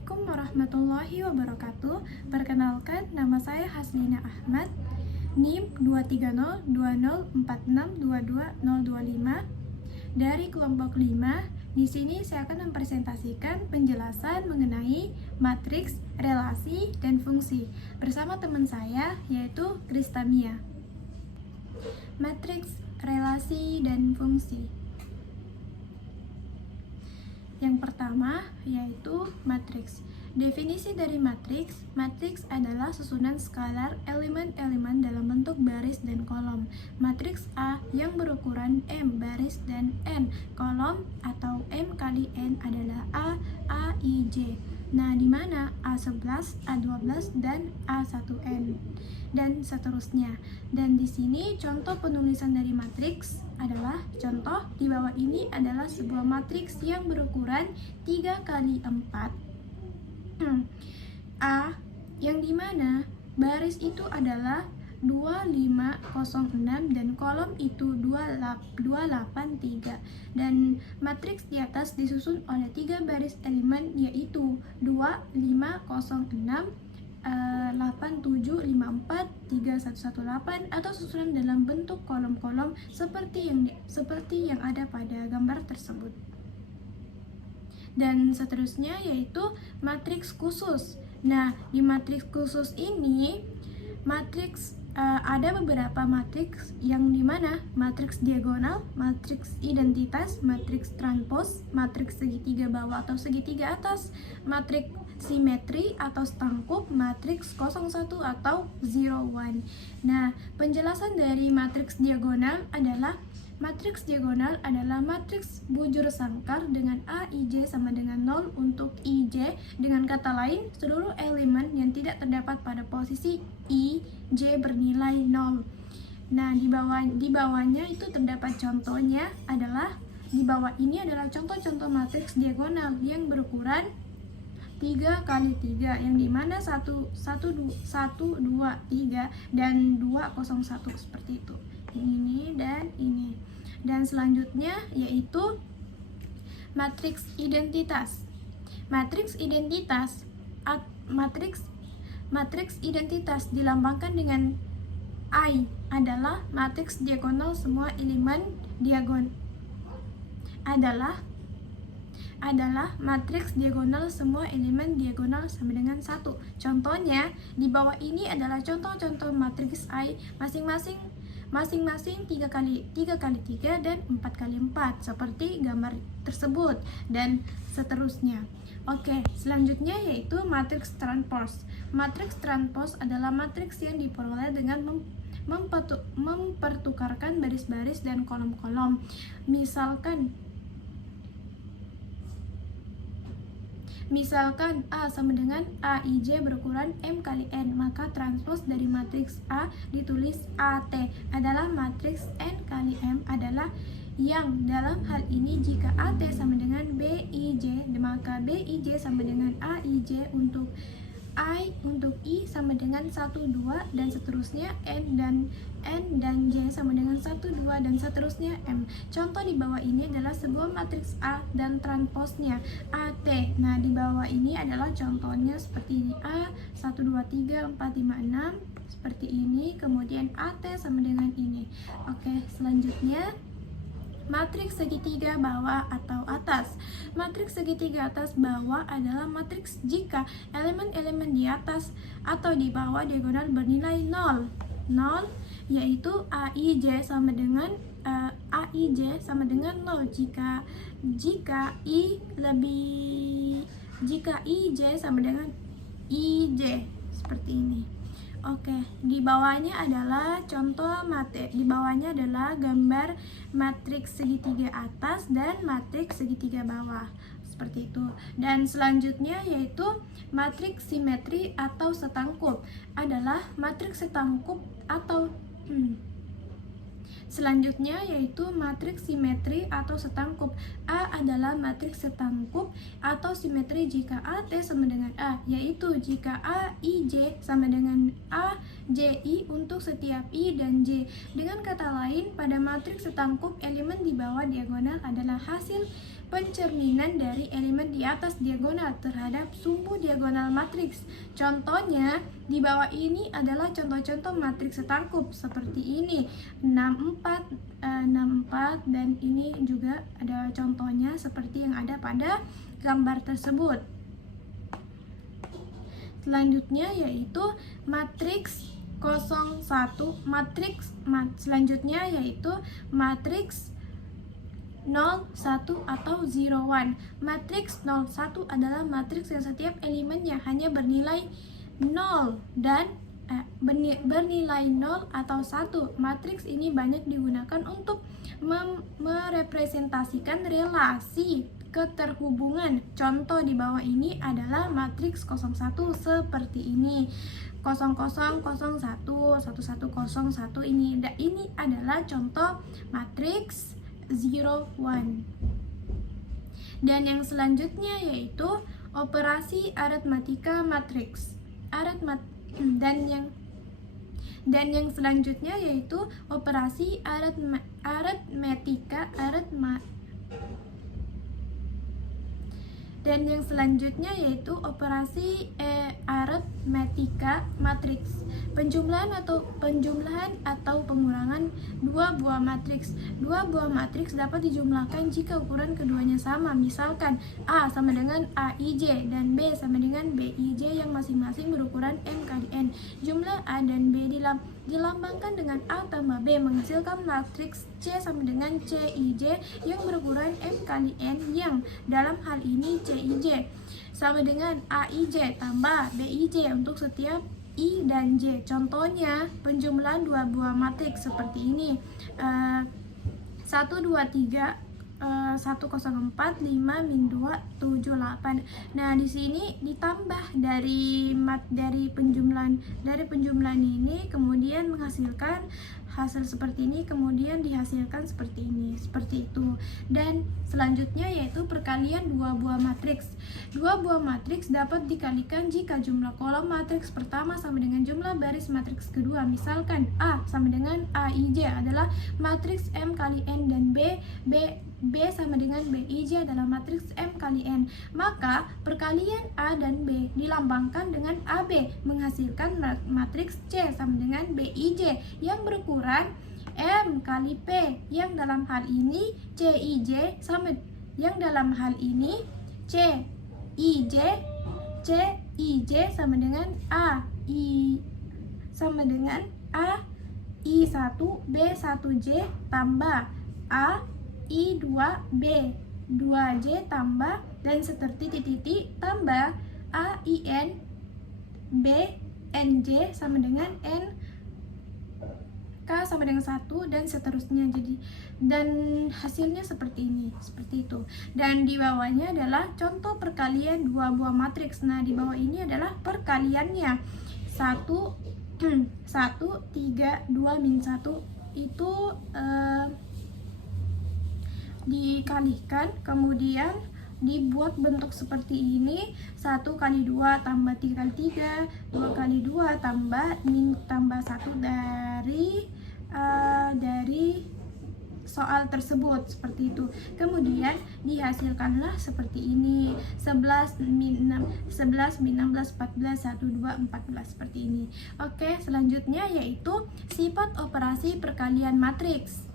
Assalamualaikum warahmatullahi wabarakatuh. Perkenalkan, nama saya Haslina Ahmad, NIM 23020462225 dari kelompok 5. Di sini saya akan mempresentasikan penjelasan mengenai matriks, relasi, dan fungsi bersama teman saya yaitu Kristamia. Matriks, relasi, dan fungsi. Yang pertama yaitu matriks. Definisi dari matriks, matriks adalah susunan skalar elemen-elemen dalam bentuk baris dan kolom. Matriks A yang berukuran M baris dan N kolom atau M kali N adalah A, A, I, J. Nah, di mana A11, A12, dan A1N dan seterusnya. Dan di sini contoh penulisan dari matriks adalah contoh di bawah ini adalah sebuah matriks yang berukuran 3 kali 4 A yang dimana baris itu adalah 2506 dan kolom itu 283 dan matriks di atas disusun oleh 3 baris elemen yaitu 2506 8754 3118 atau susunan dalam bentuk kolom-kolom seperti yang ada pada gambar tersebut. Dan seterusnya yaitu matriks khusus. Nah, di matriks khusus ini ada beberapa matriks yang dimana matriks diagonal, matriks identitas, matriks transpos, matriks segitiga bawah atau segitiga atas, matriks simetri atau stangkup, matriks 01 atau 01. Nah, penjelasan dari matriks diagonal adalah matriks diagonal adalah matriks bujur sangkar dengan A, IJ sama dengan 0 untuk IJ. Dengan kata lain, seluruh elemen yang tidak terdapat pada posisi IJ bernilai 0. Nah, di bawahnya itu terdapat contohnya adalah di bawah ini adalah contoh-contoh matriks diagonal yang berukuran 3 kali 3 yang dimana 1, 2, 3 dan 201 seperti itu. Ini dan ini. Dan selanjutnya yaitu matriks identitas. Matriks identitas dilambangkan dengan I adalah matriks diagonal semua elemen adalah matriks diagonal semua elemen diagonal sama dengan 1. Contohnya di bawah ini adalah contoh-contoh matriks I masing-masing 3 kali 3 dan 4 kali 4 seperti gambar tersebut dan seterusnya. Oke, selanjutnya yaitu matriks transpos. Matriks transpos adalah matriks yang diperoleh dengan mempertukarkan baris-baris dan kolom-kolom. Misalkan A sama dengan AIJ berukuran M kali N, maka transpos dari matriks A ditulis AT adalah matriks N kali M adalah yang dalam hal ini jika AT sama dengan BIJ, maka BIJ sama dengan AIJ untuk I untuk I sama dengan 1, 2 dan seterusnya N dan J sama dengan 1, 2 dan seterusnya M. Contoh di bawah ini adalah sebuah matriks A dan transposnya AT. Nah, di bawah ini adalah contohnya seperti ini A 1, 2, 3, 4, 5, 6 seperti ini, kemudian AT sama dengan ini. Oke, selanjutnya matriks segitiga bawah atau atas. Matriks segitiga atas bawah adalah matriks jika elemen-elemen di atas atau di bawah diagonal bernilai 0, yaitu AIJ sama dengan 0 jika IJ sama dengan IJ seperti ini. Oke, di bawahnya adalah gambar matriks segitiga atas dan matriks segitiga bawah seperti itu. Dan selanjutnya yaitu matriks simetri atau setangkup adalah matriks setangkup atau selanjutnya yaitu matriks simetri atau setangkup. A adalah matriks setangkup atau simetri jika AT sama dengan A, yaitu jika AIJ sama dengan AJI untuk setiap I dan J. Dengan kata lain, pada matriks setangkup elemen di bawah diagonal adalah hasil pencerminan dari elemen di atas diagonal terhadap sumbu diagonal matriks. Contohnya di bawah ini adalah contoh-contoh matriks setangkup seperti ini 64, 64, dan ini juga ada contohnya seperti yang ada pada gambar tersebut. Selanjutnya yaitu matriks 01, selanjutnya yaitu matriks 01 atau 01. Matriks 01 adalah matriks yang setiap elemennya hanya bernilai 0 dan bernilai 0 atau 1. Matriks ini banyak digunakan untuk merepresentasikan relasi keterhubungan. Contoh di bawah ini adalah matriks 01 seperti ini. 0001, 1101 ini. Ini adalah contoh matriks 01. Dan yang selanjutnya yaitu operasi aritmatika matriks. Dan yang selanjutnya yaitu operasi aritmetika dan yang selanjutnya yaitu operasi aritmetika matriks. Penjumlahan atau pengurangan dua buah matriks. Dua buah matriks dapat dijumlahkan jika ukuran keduanya sama. Misalkan A sama dengan AIJ dan B sama dengan BIJ yang masing-masing berukuran M kali N. Jumlah A dan B dilambangkan dengan A tambah B menghasilkan matriks C sama dengan CIJ yang berukuran M kali N, yang dalam hal ini CIJ sama dengan AIJ tambah BIJ untuk setiap I dan J. Contohnya penjumlahan dua buah matriks seperti ini. 1 2 3 104 5 min 2 7 8. Nah, di sini ditambah dari penjumlahan ini kemudian menghasilkan hasil seperti ini, kemudian dihasilkan seperti ini, seperti itu. Dan selanjutnya yaitu perkalian dua buah matriks. Dua buah matriks dapat dikalikan jika jumlah kolom matriks pertama sama dengan jumlah baris matriks kedua. Misalkan A sama dengan AIJ adalah matriks M kali N dan B sama dengan BIJ adalah matriks M kali N. Maka perkalian A dan B dilambangkan dengan AB menghasilkan matriks C sama dengan BIJ yang berukuran M kali P, yang dalam hal ini CIJ sama sama dengan A I1 B1J tambah A I2B 2J tambah dan titik tambah AIN B NJ sama dengan N K sama dengan 1 dan seterusnya. Jadi dan hasilnya seperti ini, seperti itu. Dan di bawahnya adalah contoh perkalian dua buah matriks. Nah, di bawah ini adalah perkaliannya. 1 3 2 min 1 itu dikalikan, kemudian dibuat bentuk seperti ini. 1 kali 2 tambah 3 kali 3, 2 kali 2 tambah 1 dari soal tersebut, seperti itu. Kemudian dihasilkanlah seperti ini. 11 min 16 14 1 2 14 seperti ini. Oke, selanjutnya yaitu sifat operasi perkalian matriks.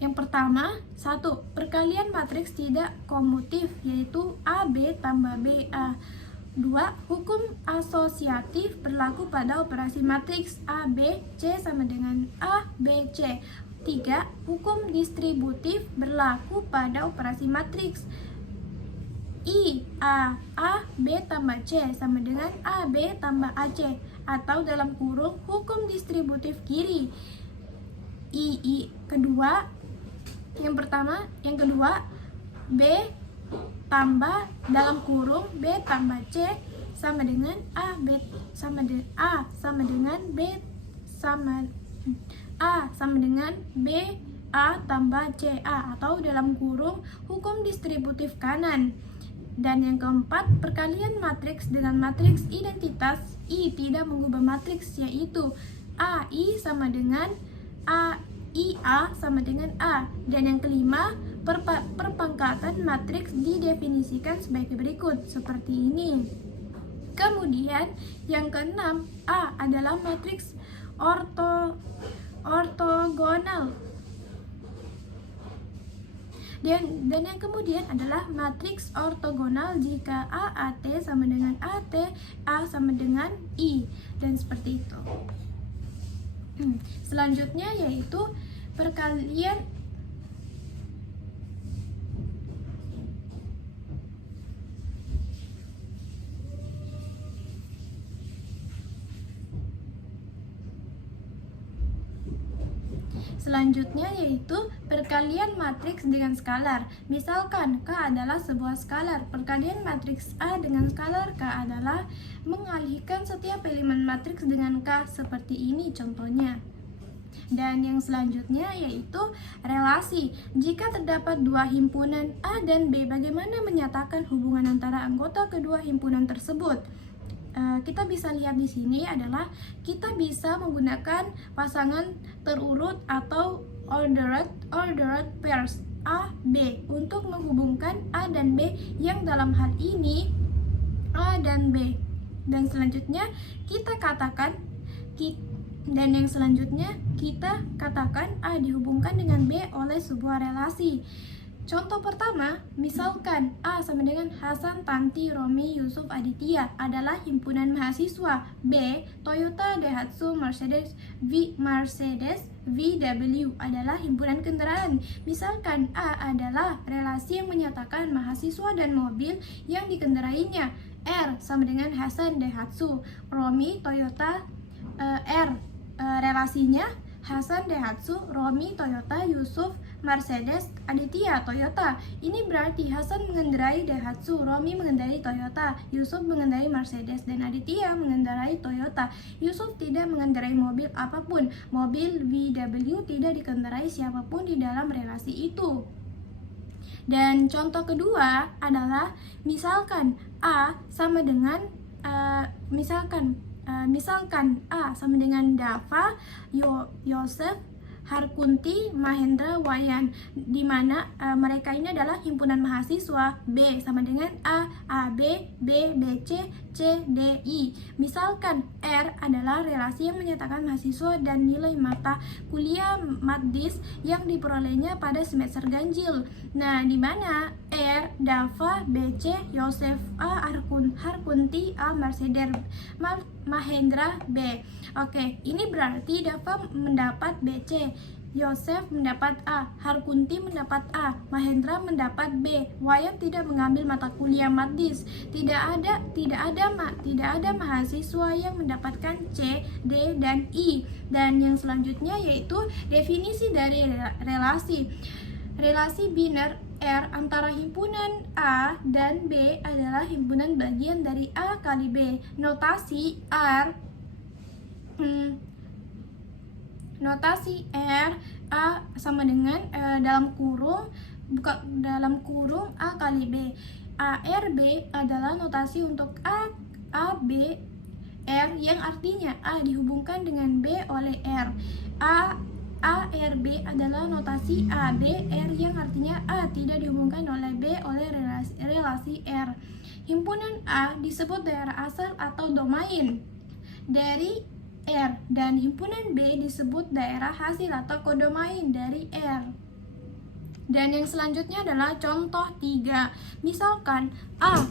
Yang pertama, 1. Perkalian matriks tidak komutif, yaitu AB tambah BA. 2. Hukum asosiatif berlaku pada operasi matriks ABC sama dengan ABC. 3. Hukum distributif berlaku pada operasi matriks B tambah C sama dengan AB tambah AC, atau dalam kurung hukum distributif kiri. Yang kedua B tambah dalam kurung B tambah C sama dengan A sama dengan B A tambah CA, atau dalam kurung hukum distributif kanan. Dan yang keempat, perkalian matriks dengan matriks identitas I tidak mengubah matriks, yaitu AI sama dengan IA sama dengan A. Dan yang kelima, perpangkatan matriks didefinisikan sebagai berikut, seperti ini. Kemudian yang keenam, A adalah matriks ortogonal. Dan yang kemudian adalah matriks ortogonal jika AAT sama dengan AT, A sama dengan I, dan seperti itu. Selanjutnya yaitu perkalian matriks dengan skalar. Misalkan K adalah sebuah skalar. Perkalian matriks A dengan skalar K adalah mengalihkan setiap elemen matriks dengan K, seperti ini contohnya. Dan yang selanjutnya yaitu relasi. Jika terdapat dua himpunan A dan B, bagaimana menyatakan hubungan antara anggota kedua himpunan tersebut? Kita bisa lihat di sini adalah kita bisa menggunakan pasangan terurut atau ordered pairs A, B untuk menghubungkan A dan B yang dalam hal ini A dan B. Dan selanjutnya kita katakan A dihubungkan dengan B oleh sebuah relasi. Contoh pertama, misalkan A sama dengan Hasan, Tanti, Romi, Yusuf, Aditya adalah himpunan mahasiswa. B, Toyota, Daihatsu, Mercedes, VW adalah himpunan kendaraan. Misalkan A adalah relasi yang menyatakan mahasiswa dan mobil yang dikendarainya. R sama dengan Hasan, Daihatsu, Romi, Toyota, relasinya Hasan, Daihatsu, Romi, Toyota, Yusuf, Mercedes, Aditya, Toyota. Ini berarti Hasan mengendarai Daihatsu, Romi mengendarai Toyota, Yusuf mengendarai Mercedes, dan Aditya mengendarai Toyota. Yusuf tidak mengendarai mobil apapun. Mobil VW tidak dikendarai siapapun di dalam relasi itu. Dan contoh kedua adalah misalkan A sama dengan misalkan A sama dengan Dava, Yosef, Harkunti, Mahendra, Wayan, di mana mereka ini adalah himpunan mahasiswa. B sama dengan A, AB, B, BC, C, D, I. Misalkan R adalah relasi yang menyatakan mahasiswa dan nilai mata kuliah Madis yang diperolehnya pada semester ganjil. Nah, di mana R, Dava, BC, Yosef, A, Harkunti, A, Mercedes, Mahendra, B. Oke, ini berarti Dava mendapat BC, Yosef mendapat A, Harkunti mendapat A, Mahendra mendapat B. Wayan tidak mengambil mata kuliah Madis. Tidak ada mahasiswa yang mendapatkan C, D, dan I. Dan yang selanjutnya yaitu definisi dari relasi. Relasi biner R antara himpunan A dan B adalah himpunan bagian dari A kali B. Notasi R A sama dengan dalam kurung A kali B. ARB adalah notasi untuk A B R yang artinya A dihubungkan dengan B oleh R. ARB adalah notasi AB R yang artinya A tidak dihubungkan oleh B oleh relasi R. Himpunan A disebut daerah asal atau domain dari R, dan himpunan B disebut daerah hasil atau kodomain dari R. Dan yang selanjutnya adalah contoh 3. Misalkan A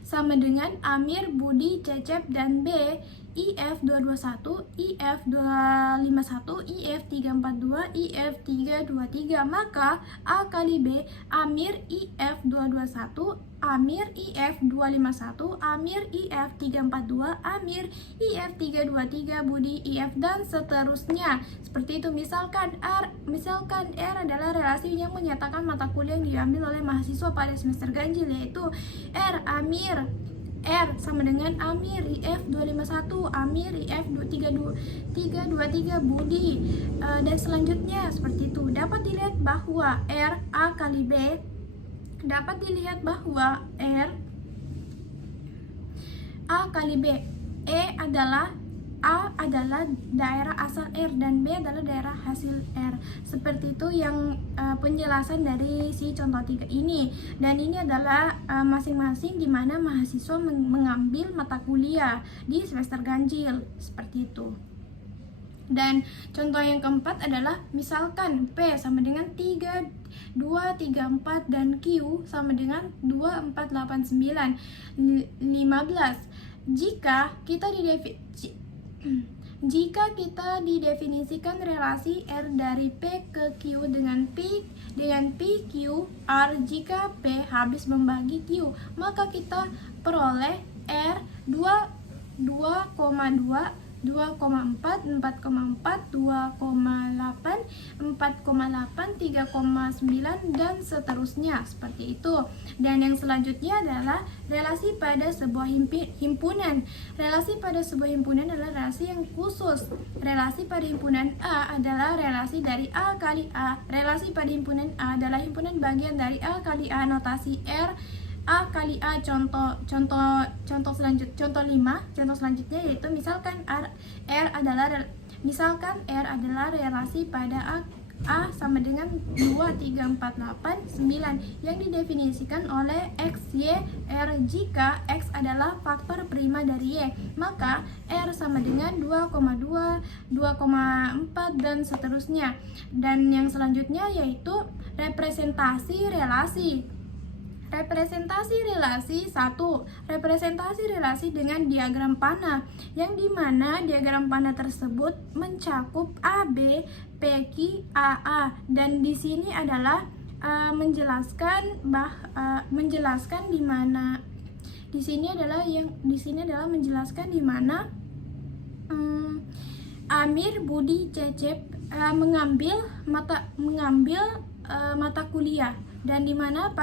sama dengan Amir, Budi, Cecep, dan B IF 221, IF 251, IF 342, IF 323. Maka A kali B, Amir IF 221, Amir IF 251, Amir IF 342, Amir IF 323, Budi IF, dan seterusnya. Seperti itu. Misalkan R adalah relasi yang menyatakan mata kuliah yang diambil oleh mahasiswa pada semester ganjil, yaitu R sama dengan Amir IF 251, Amir IF 323, Budi, dan selanjutnya seperti itu. Dapat dilihat bahwa R A kali B R A kali B. E adalah A adalah daerah asal R dan B adalah daerah hasil R. Seperti itu yang penjelasan dari si contoh 3 ini. Dan ini adalah masing-masing di mana mahasiswa mengambil mata kuliah di semester ganjil, seperti itu. Dan contoh yang keempat adalah misalkan P sama dengan 3, 2, 3, 4 dan Q sama dengan 2, 4, 8, 9, 15. Jika kita didefinisikan relasi R dari P ke Q dengan P Q R, jika P habis membagi Q, maka kita peroleh R 2,2, 2,4, 4,4, 2,8, 4,8, 3,9 dan seterusnya, seperti itu. Dan yang selanjutnya adalah relasi pada sebuah himpunan. Relasi pada sebuah himpunan adalah relasi yang khusus. Relasi pada himpunan A adalah relasi dari A kali A. Relasi pada himpunan A adalah himpunan bagian dari A kali A. Notasi R A kali A. Contoh selanjutnya yaitu misalkan R adalah relasi pada A sama dengan 2, 3, 4, 8, 9 yang didefinisikan oleh X, Y, R. Jika X adalah faktor prima dari Y, maka R sama dengan 2,2, 2,4 dan seterusnya. Dan yang selanjutnya yaitu representasi relasi. Representasi relasi 1. Representasi relasi dengan diagram panah, yang dimana diagram panah tersebut mencakup AB, PQ, AA, dan di sini adalah menjelaskan di mana menjelaskan di mana Amir, Budi, Cecep mengambil mata kuliah, dan di mana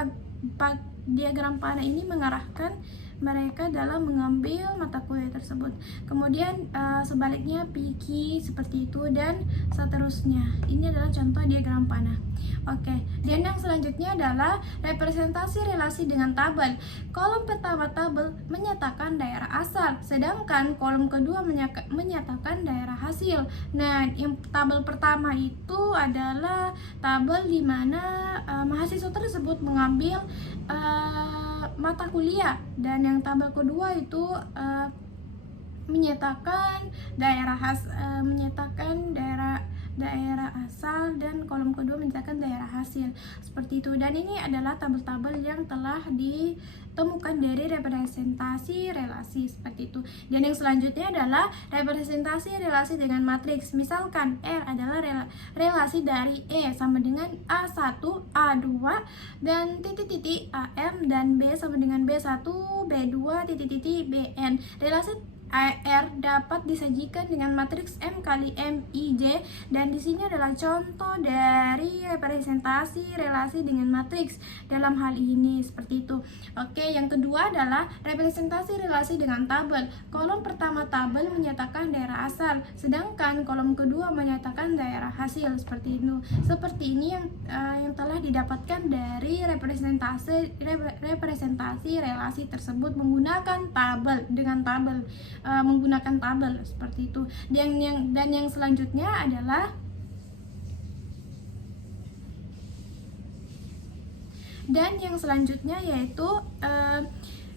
diagram panah ini mengarahkan mereka dalam mengambil mata kuliah tersebut. Kemudian sebaliknya PQ seperti itu dan seterusnya. Ini adalah contoh diagram panah. Oke, dan yang selanjutnya adalah representasi relasi dengan tabel. Kolom pertama tabel menyatakan daerah asal, sedangkan kolom kedua menyatakan daerah hasil. Nah, yang tabel pertama itu adalah tabel di mana mahasiswa tersebut mengambil mata kuliah, dan yang tabel kedua itu menyatakan daerah asal, dan kolom kedua menyatakan daerah hasil, seperti itu. Dan ini adalah tabel-tabel yang telah ditemukan dari representasi relasi, seperti itu. Dan yang selanjutnya adalah representasi relasi dengan matriks. Misalkan R adalah relasi dari E sama dengan A1, A2 dan titik-titik AM, dan B sama dengan B1, B2, titik-titik BN. Relasi R dapat disajikan dengan matriks M kali M I J, dan di sini adalah contoh dari representasi relasi dengan matriks dalam hal ini, seperti itu. Oke, yang kedua adalah representasi relasi dengan tabel. Kolom pertama tabel menyatakan daerah asal, sedangkan kolom kedua menyatakan daerah hasil, seperti itu. Seperti ini yang telah didapatkan dari representasi relasi tersebut menggunakan tabel menggunakan tabel, seperti itu. Dan yang selanjutnya adalah yaitu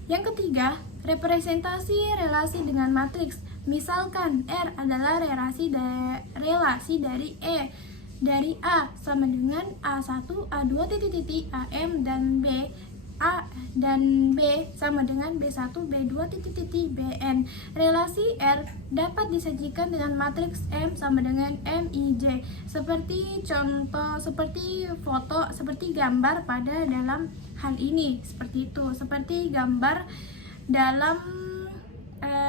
yang ketiga, representasi relasi dengan matriks. Misalkan R adalah relasi dari E dari A sama dengan A1, A2, titik-titik AM, dan A dan B sama dengan B1, B2, titik-titik BN. Relasi R dapat disajikan dengan matriks M sama dengan MIJ, seperti gambar pada dalam hal ini, seperti itu. Seperti gambar dalam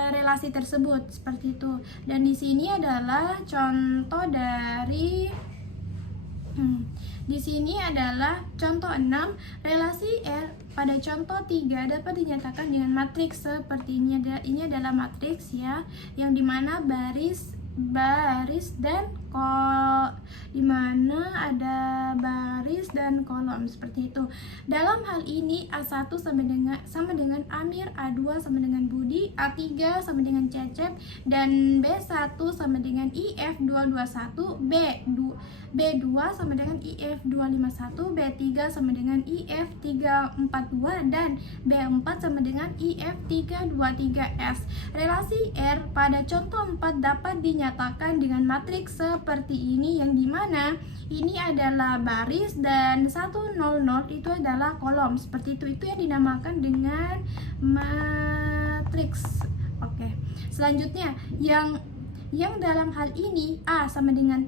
relasi tersebut, seperti itu. Dan di sini adalah contoh dari di sini adalah contoh 6. Relasi R pada contoh 3 dapat dinyatakan dengan matriks seperti ini. Ini adalah matriks ya, yang dimana baris dan ada baris dan kolom seperti itu. Dalam hal ini A1 sama dengan Amir, A2 sama dengan Budi, A3 sama dengan Cecep, dan B1 sama dengan IF221, B2 sama dengan IF251, B3 sama dengan IF342, dan B4 sama dengan IF323S. Relasi R pada contoh 4 dapat dinyatakan dengan matriks seperti ini, yang dimana ini adalah baris dan 100 itu adalah kolom. Seperti itu yang dinamakan dengan matriks. Oke. Selanjutnya yang dalam hal ini A sama dengan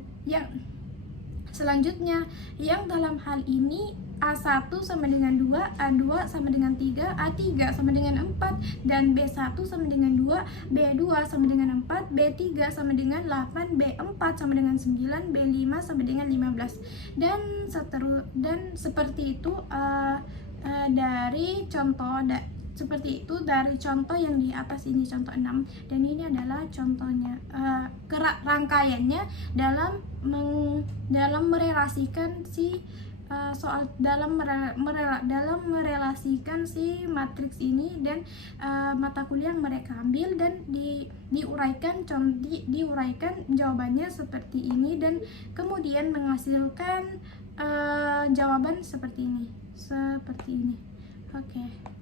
yang dalam hal ini A1 sama dengan 2, A2 sama dengan 3, A3 sama dengan 4, dan B1 sama dengan 2, B2 sama dengan 4, B3 sama dengan 8, B4 sama dengan 9, B5 sama dengan 15, dan seperti itu dari contoh yang di atas ini, contoh 6, dan ini adalah contohnya, rangkaiannya dalam merelasikan merelasikan si matriks ini dan mata kuliah yang mereka ambil, dan diuraikan jawabannya seperti ini, dan kemudian menghasilkan jawaban seperti ini. Oke.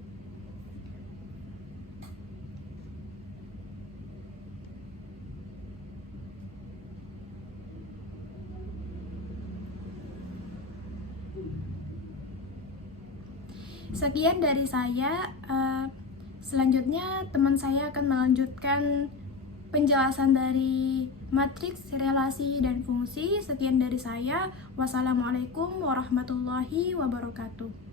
Sekian dari saya. Selanjutnya teman saya akan melanjutkan penjelasan dari matriks, relasi, dan fungsi. Sekian dari saya. Wassalamualaikum warahmatullahi wabarakatuh.